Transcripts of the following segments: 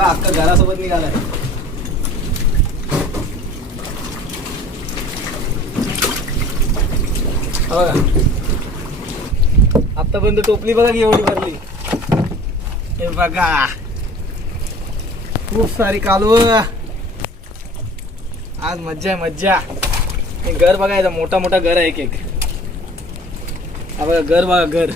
बघा अख्खा घरासोबत निघालाय. बघा. आतापर्यंत टोपली बघा की एवढी भरली. हे बघा. खूप सारी कालव. आज मज्जा आहे मज्जा. हे घर बघायचं मोठा मोठा घर आहे एक एक हा बघा घर बघा घर.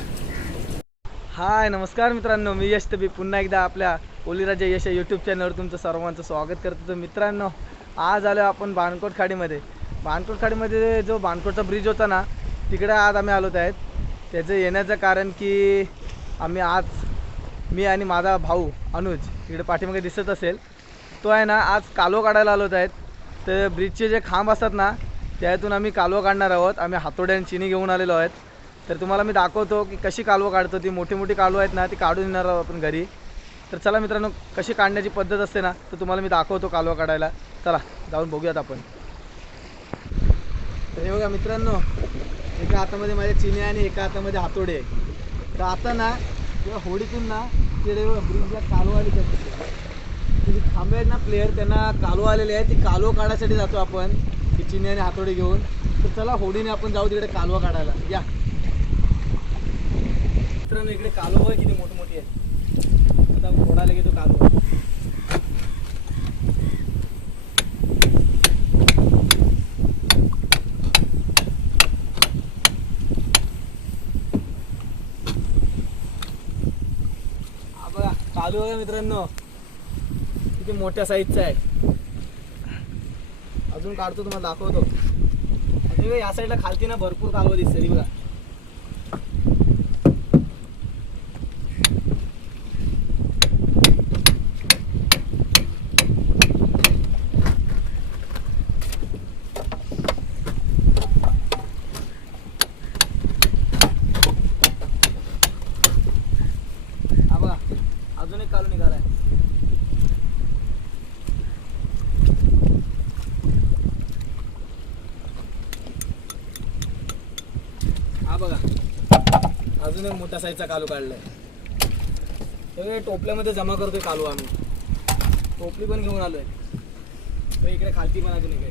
हाय नमस्कार मित्रांनो मी यश तबी. पुन्हा एकदा आपल्या ओलीराजा यश यूट्यूब चॅनलवर तुमचं सर्वांचं स्वागत करतो तर मित्रांनो. आज आलो आपण बाणकोट खाडीमध्ये. बाणकोट खाडीमध्ये जो बाणकोटचा ब्रिज होता ना तिकडे आज आम्ही आलोत आहेत. त्याचं येण्याचं कारण की आम्ही आज मी आणि माझा भाऊ अनुज तिकडे पाठीमागे दिसत असेल. तो आहे ना आज कालव काढायला आलोत आहेत. तर ब्रिजचे जे खांब असतात ना त्यातून आम्ही कालवं काढणार आहोत. आम्ही हातोड्याने चिनी घेऊन आलेलो आहेत. तर तुम्हाला मी दाखवतो की कशी कालवं काढतो ती. मोठी मोठी कालवं आहेत ना ती काढून येणार आहोत आपण घरी. तर चला मित्रांनो कशी काढण्याची पद्धत असते ना तर तुम्हाला मी दाखवतो कालवा काढायला. चला जाऊन बघूयात आपण. तर हे बघा मित्रांनो एका हातामध्ये माझ्या चिनी आणि एका हातामध्ये हातोडे. आहे तर आता ना किंवा होडीतून ना तिकडे ब्रिजला कालवा आली त्याची थांबे आहेत ना प्लेयर त्यांना कालवा आलेले आहे. ती कालवा काढायसाठी जातो आपण ती चिनी आणि हातोडी घेऊन. तर चला होडीने आपण जाऊ तिकडे कालवा काढायला. या. मित्रांनो इकडे कालोबा आहे किती मोठी मोठी आहे आता आपण घेतो कालवा. बघा कालू बघा मित्रांनो. किती मोठ्या साईजचा आहे. अजून काढतो तुम्हाला दाखवतो. अजून या साईडला खालती ना भरपूर कालवा दिसते बघा हा बघा अजून एक कालू निघालाय हा बघा अजून मोठ्या साईजचा कालू काढलाय. सगळे टोपल्यामध्ये जमा करतोय कालू आम्ही. टोपली पण घेऊन आलोय. तर इकडे खालती पण अजून इकडे.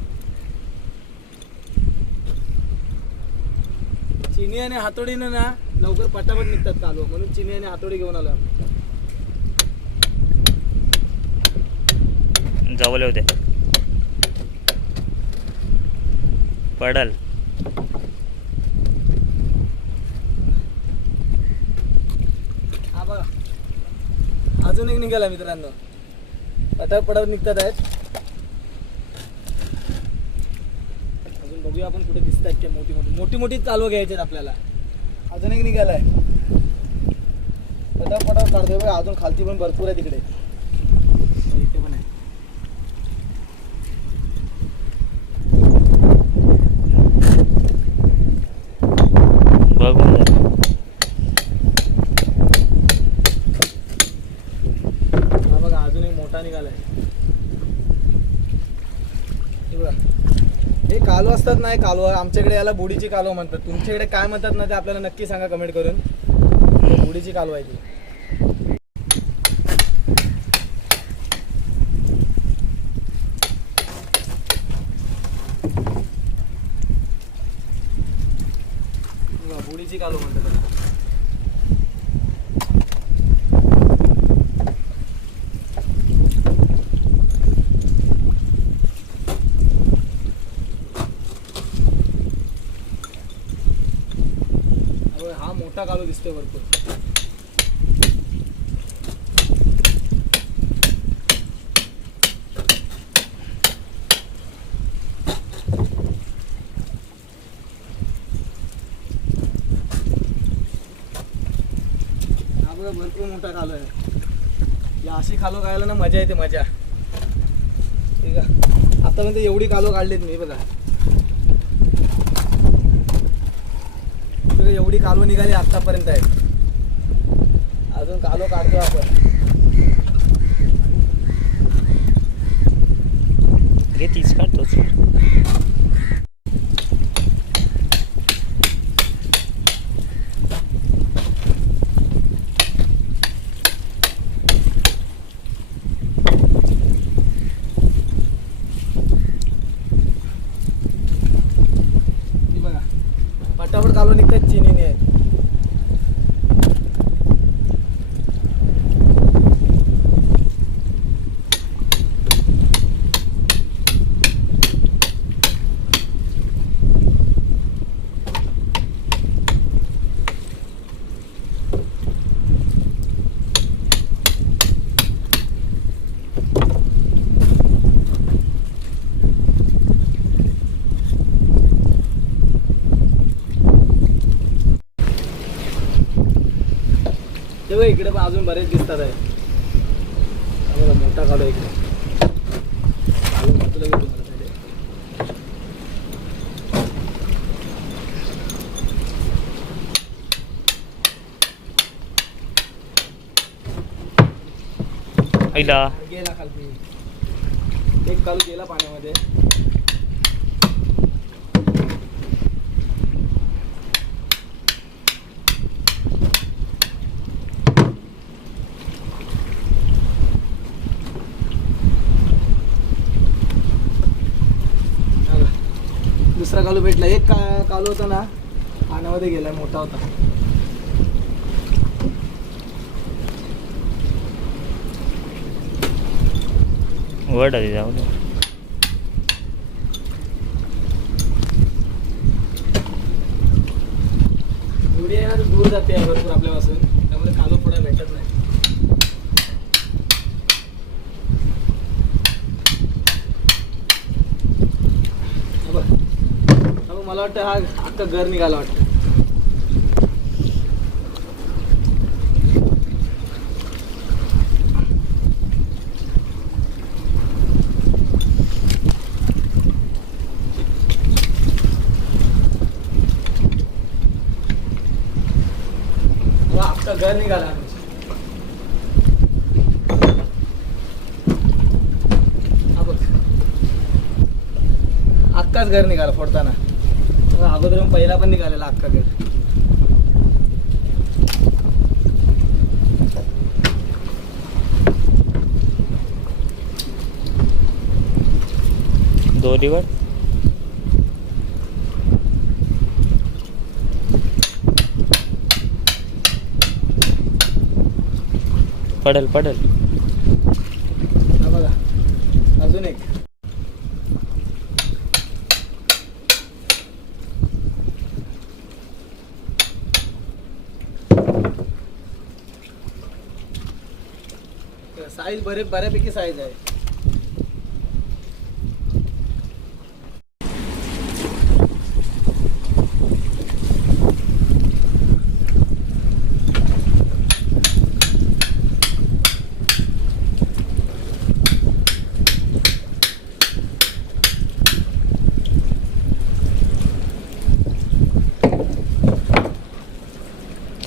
चिनी आणि हातोडीनं ना लवकर पटापट निघतात कालू. म्हणून चिनी आणि हातोडी घेऊन आलो आम्ही. जवळ होते पडल हा बघा अजून एक निघाला मित्रांनो. पटापटावर निघतात आहेत. अजून बघूया आपण कुठे दिसत आहेत ते मोठी मोठी. मोठी मोठी चालू घ्यायचे आपल्याला. अजून एक निघालाय. पटापटावर पटापट काढतोय बघा अजून खालती पण भरपूर आहे तिकडे हो, इथे पण आहे बघून जा. हा बघा अजून एक मोठा निघालाय हे बघा हे कालव असतात ना हे कालव? आमच्याकडे याला बुडीची कालव म्हणतात. तुमच्याकडे काय म्हणतात ना ते आपल्याला नक्की सांगा कमेंट करून. बुडीची कालव आहे ती. बुडीची कालव म्हणतात मोठा कालू दिसतोय भरपूर भरपूर मोठा कालू आहे. या अशी खालो खायला ना मजा येते मजा. ठीक आहे. आतापर्यंत एवढी कालो काढलीत मी बघा. बघा, निघाली आतापर्यंत आहे अजून कालो काढतो आपण. घे तीच काढतोच फटाफट कालू निघतात चिनीने आहेत ते बघ इकडे पण अजून बरेच दिसतात आहे. हा मोठा काढू इकडे. काढून बाजूला घेऊ तुम्हाला गेला खालती. एक कालू गेला पाण्यामध्ये हा बघ. दुसरा कालू भेटला. एक का कालू होता ना पाण्यामध्ये गेलाय मोठा होता. वड आली जाऊ दे. दूर जाते भरपूर आपल्यापासून. त्यामुळे कालू पुढे भेटत नाही हा बघ. हा बघ, मला वाटतं हा अख्खा घर निघाला वाटतं. अख्खा घर निघाला अख्खाच घर निघाला फोडताना. अगोदर मग पहिला पण निघालेला अख्खा घर दोरीवर. पडल पडल हा बघा अजून एक साईज बरे बऱ्यापैकी साईज आहे.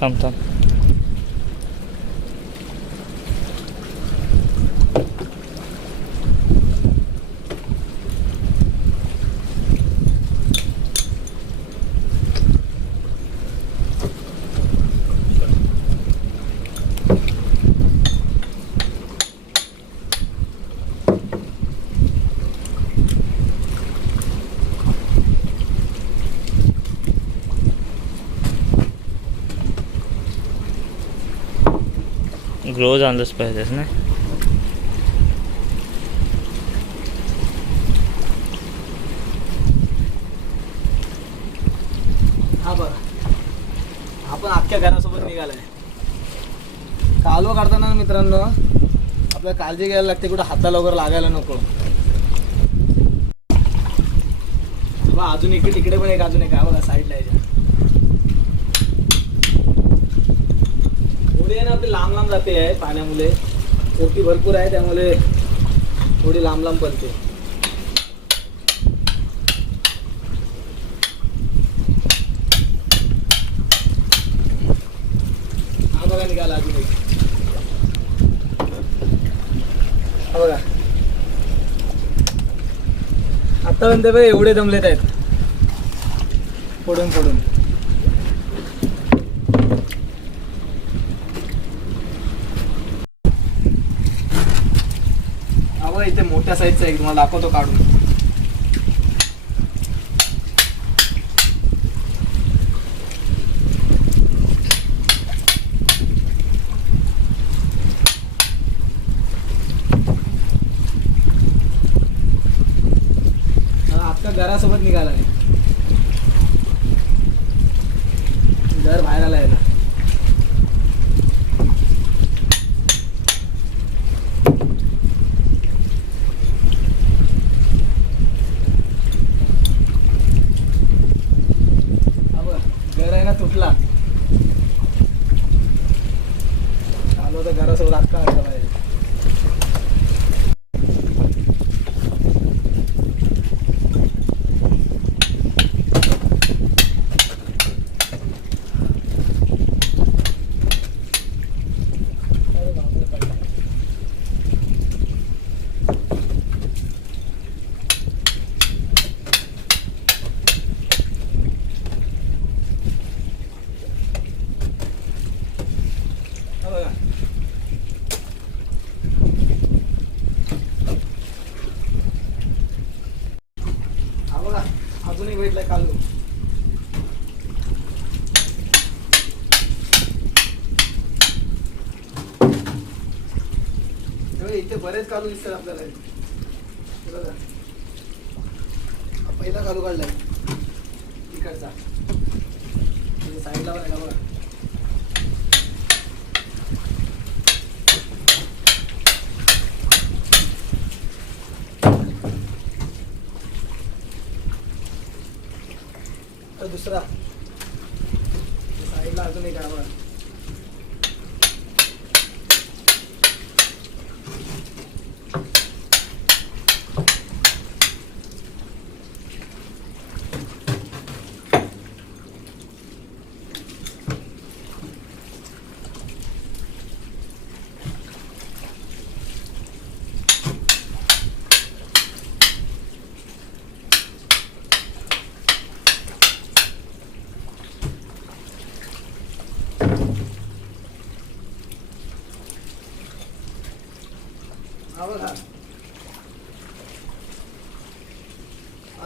थांब थांब. ग्रोज आणलंच पाहिजेस ना हा बघा. आपण अख्ख्या घरासोबत निघालाय. कालवा काढताना मित्रांनो आपल्याला काळजी घ्यायला लागते कुठं हाताला वगैरे लागायला नको. अजून इकडे तिकडे पण एक अजून एक आहे बघा साईडला याच्या थोडी आहे ना आपली लांब लांब जाते आहे पाण्यामुळे. पोटी भरपूर आहे त्यामुळे थोडी लांब लांब पडते हा बघा निघाला अजून हा बघा. आतापर्यंत बघा एवढे दमलेत आहेत. पडून पडून तुम्हाला दाखवतो काढून. आता घरासोबत निघाला घर बाहेर आला याला बरेच कालू दिसतात आपल्याला. पहिला कालू काढलाय.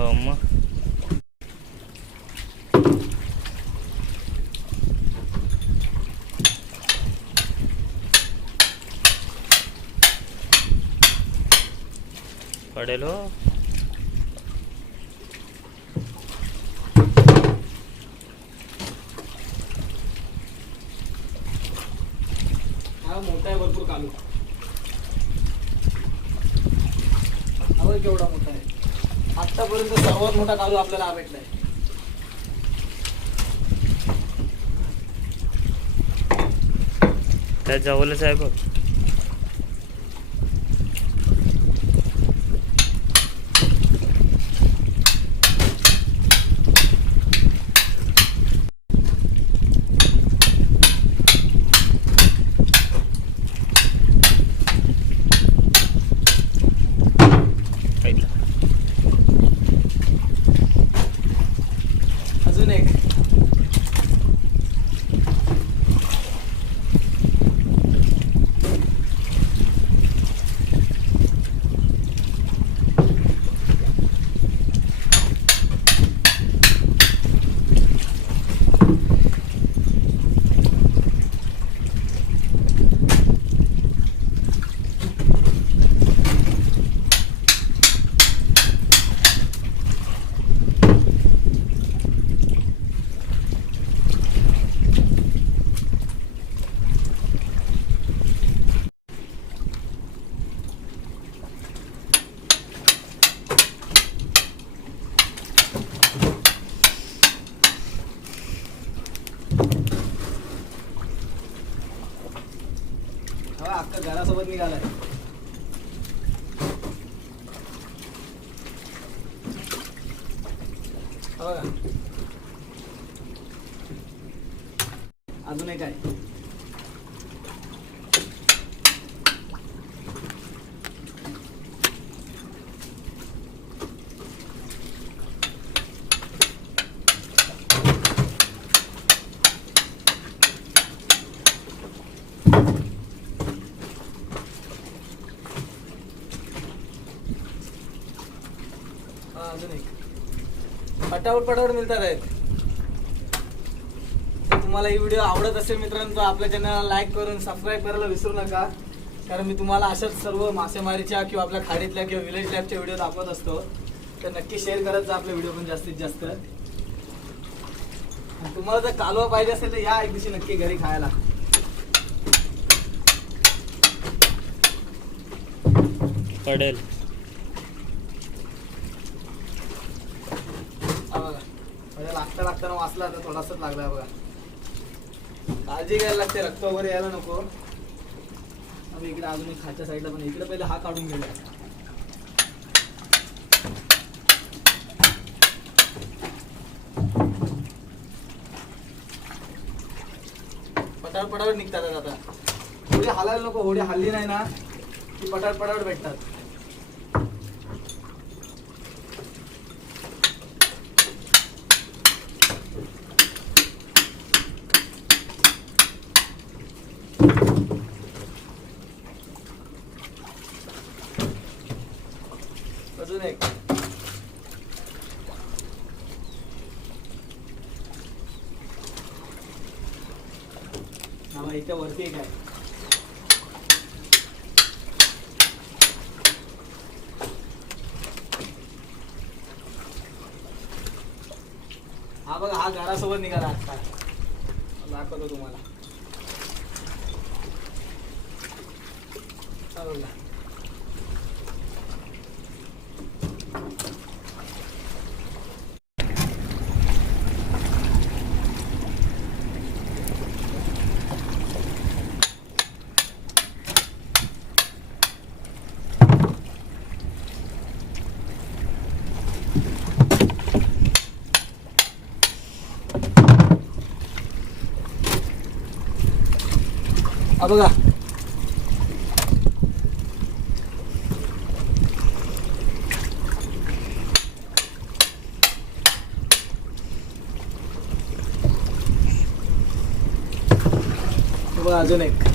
అమ్మ. పడేలో सर्वात मोठा कालू आपल्याला हा भेटलाय त्या जवळच आहे बघ. एक पटावट मिळतात आहेत. तुम्हाला ही व्हिडिओ आवडत असेल मित्रांनो आपल्या चॅनलला लाईक करून सबस्क्राईब करायला विसरू नका. कारण मी तुम्हाला अशाच सर्व मासेमारीच्या किंवा आपल्या खाडीतल्या किंवा विलेज लाईफच्या व्हिडिओ दाखवत असतो. तर नक्की शेअर करत जा आपले व्हिडिओ पण जास्तीत जास्त. तुम्हाला जर कालवा पाहिजे असेल तर या एक दिवशी नक्की घरी खायला. पडेल हा बघा म्हणजे लागता लागताना वाचला तर थोडासाच लागलाय बघा. काळजी घ्यायला लागते रक्त वगैरे यायला नको. आम्ही इकडे अजून एक खाच्या साईडला पण इकडे पहिले हा काढून गेला पटाड पटाड निघतात आता. होडी हालायला नको होडी हल्ली नाही ना. की पटाड पटाड भेटतात अजून एक हा बघ, इथे वरती एक आहे हा बघा हा घरासोबत निघाला आता. दाखवतो तुम्हाला. बघा. बघा अजून एक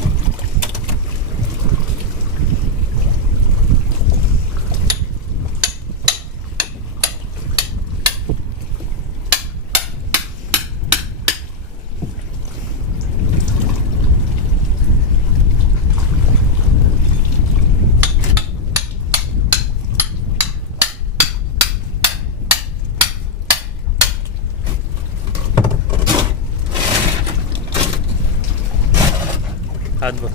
हात बघ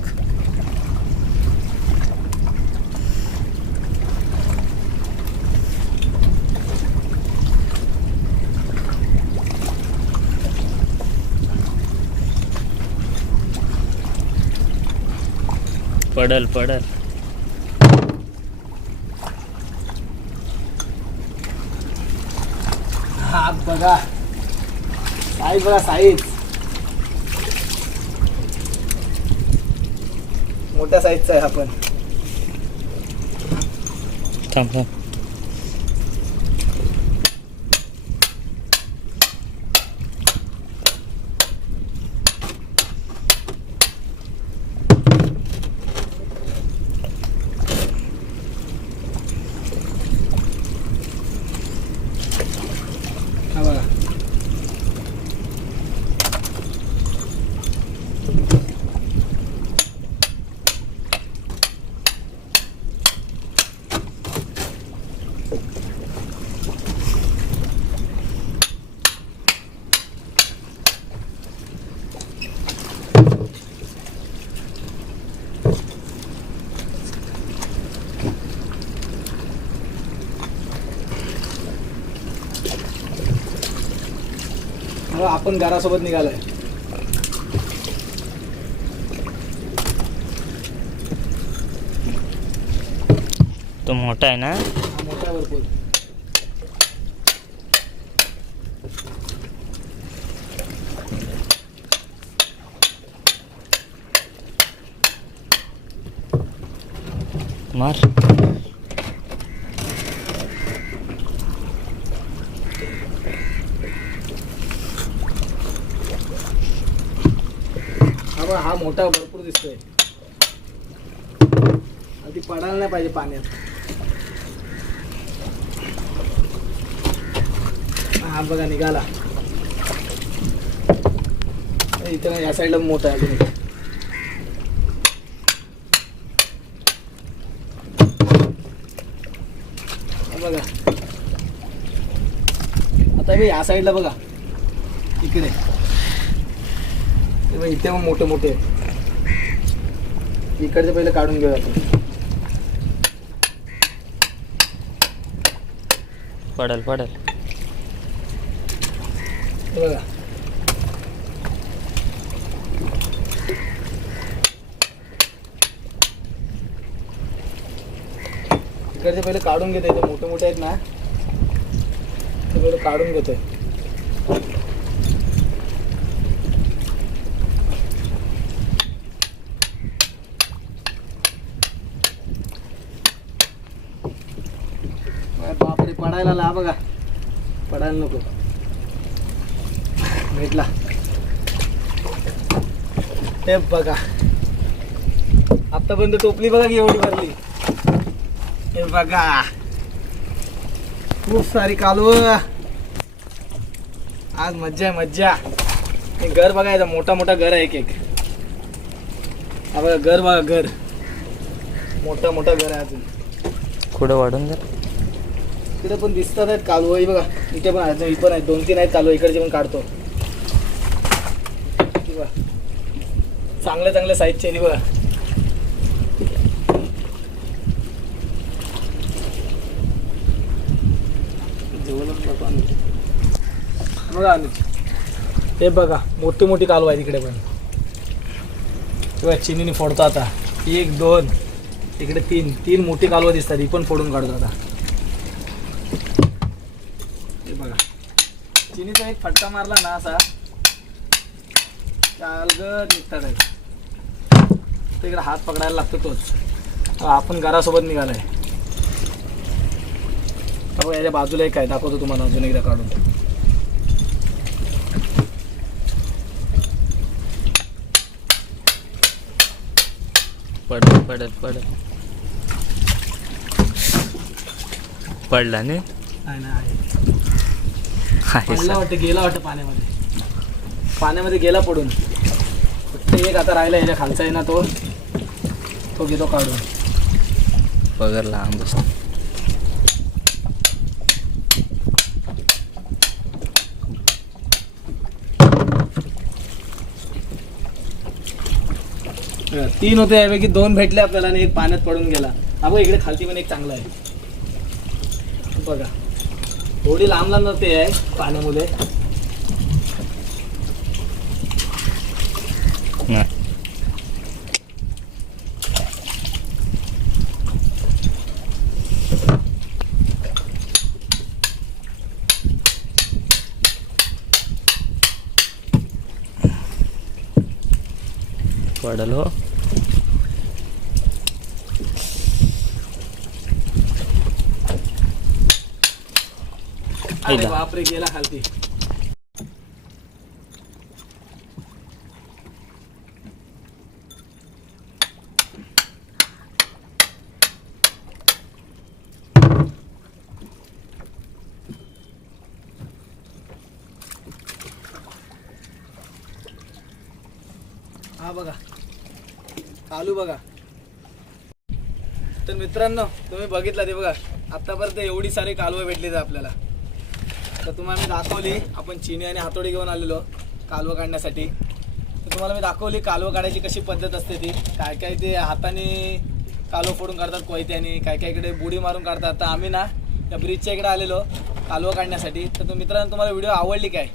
पडल पडल. हा बघा. साईज बघा साईज मोठ्या साईजचा आहे हा पण. थांब थांब. आपण घरासोबत निघालोय. तो मोठा आहे ना? मोठा भरपूर. मार. मोठा भरपूर दिसतोय. अगदी पडायला नाही पाहिजे पाण्यात. हा बघा निघाला. इथे इथं या साईडला मोठा आहे अजून. बघा. आता हे या साईडला बघा. इकडे. इथे मग मोठे मोठे इकडचे पहिले काढून घेऊया आपण. पडल पडल. हे बघा. इकडचे पहिले काढून घेते मोठे मोठे आहेत ना. ते पहिले काढून घेतोय अरे बापरे पडायला ला बघा. पडायला नको. भेटला. हे बघा. आतापर्यंत टोपली बघा की एवढी भरली. हे बघा. खूप सारी कालव. आज मज्जा आहे मज्जा. हे घर बघायचं मोठा मोठा घर आहे एक एक. हा बघा घर बघा घर. मोठा मोठा घर आहे अजून. कुठं वाढून जा तिथे पण दिसतात आहेत कालव. बघा इथे पण आहेत. पण आहेत. दोन तीन आहेत कालव. इकडचे पण काढतो. बघा. चांगल्या चांगल्या साईजचे आहेत. बघा. बघा हे बघा मोठी मोठी कालवा आहे तिकडे पण. किंवा बघा चिनीने फोडतो आता. एक दोन इकडे तीन. तीन मोठी कालवं दिसतात. ही पण फोडून काढतो आता हे बघा चिनीचा एक फटका मारला ना असा अलगद निघतात आहे तर इकडे हात पकडायला लागतो तोच. आपण घरासोबत निघालाय. बघा याच्या बाजूला एक आहे. दाखवतो तुम्हाला अजून एकदा काढून. पडल पडल पडल. पडला नाही? वाटतं गेला वाटतं पाण्यामध्ये. पाण्यामध्ये गेला पडून. फक्त एक आता राहिला याच्या खालचा आहे ना तो. तो घेतो काढून. पगार लांब असतो. तीन होते यापैकी दोन भेटले आपल्याला आणि एक पाण्यात पडून गेला. बघ इकडे खालती पण एक चांगला आहे. बघा. थोडी लांब लांब जाते आहे पाण्यामध्ये नाही. हो बापरे गेला खालती हा बघा. चालू बघा. तर मित्रांनो तुम्ही बघितलं ते बघा. आतापर्यंत एवढी सारी कालवं भेटली आपल्याला. तर तुम्हाला मी दाखवली. आपण चिनी आणि हातोडी घेऊन आलेलो कालवं काढण्यासाठी. तर तुम्हाला मी दाखवली कालवं काढायची कशी पद्धत असते ती. काय काय ते हाताने कालवं फोडून काढतात कोयत्याने काय काय इकडे बुडी मारून काढतात. तर आम्ही ना या ब्रिजच्या इकडे आलेलो कालवं काढण्यासाठी. तर मित्रांनो तुम्हाला व्हिडिओ आवडली काय?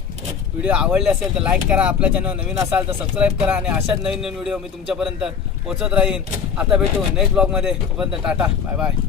व्हिडिओ आवडले असेल तर लाईक करा. आपल्या चॅनल नवीन असाल तर सबस्क्राईब करा आणि अशाच नवीन नवीन व्हिडिओ मी तुमच्यापर्यंत पोहोचत राहीन. आता भेटू नेक्स्ट ब्लॉगमध्ये तोपर्यंत टाटा. Bye bye